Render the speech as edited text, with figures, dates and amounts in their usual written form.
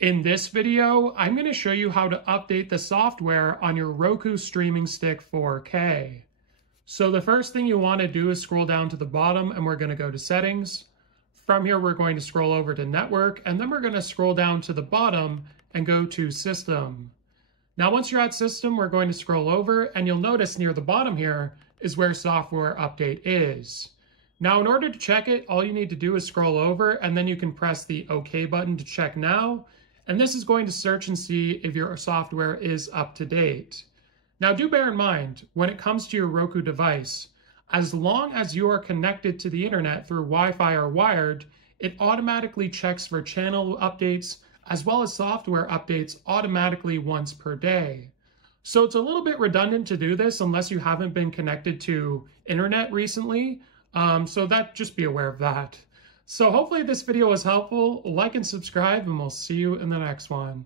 In this video, I'm going to show you how to update the software on your Roku Streaming Stick 4K. So the first thing you want to do is scroll down to the bottom and we're going to go to Settings. From here, we're going to scroll over to Network and then we're going to scroll down to the bottom and go to System. Now, once you're at System, we're going to scroll over and you'll notice near the bottom here is where Software Update is. Now, in order to check it, all you need to do is scroll over and then you can press the OK button to check now. And this is going to search and see if your software is up to date. Now, do bear in mind, when it comes to your Roku device, as long as you are connected to the internet through Wi-Fi or wired, it automatically checks for channel updates as well as software updates automatically once per day. So it's a little bit redundant to do this unless you haven't been connected to internet recently. So just be aware of that. So hopefully this video was helpful. Like and subscribe, and we'll see you in the next one.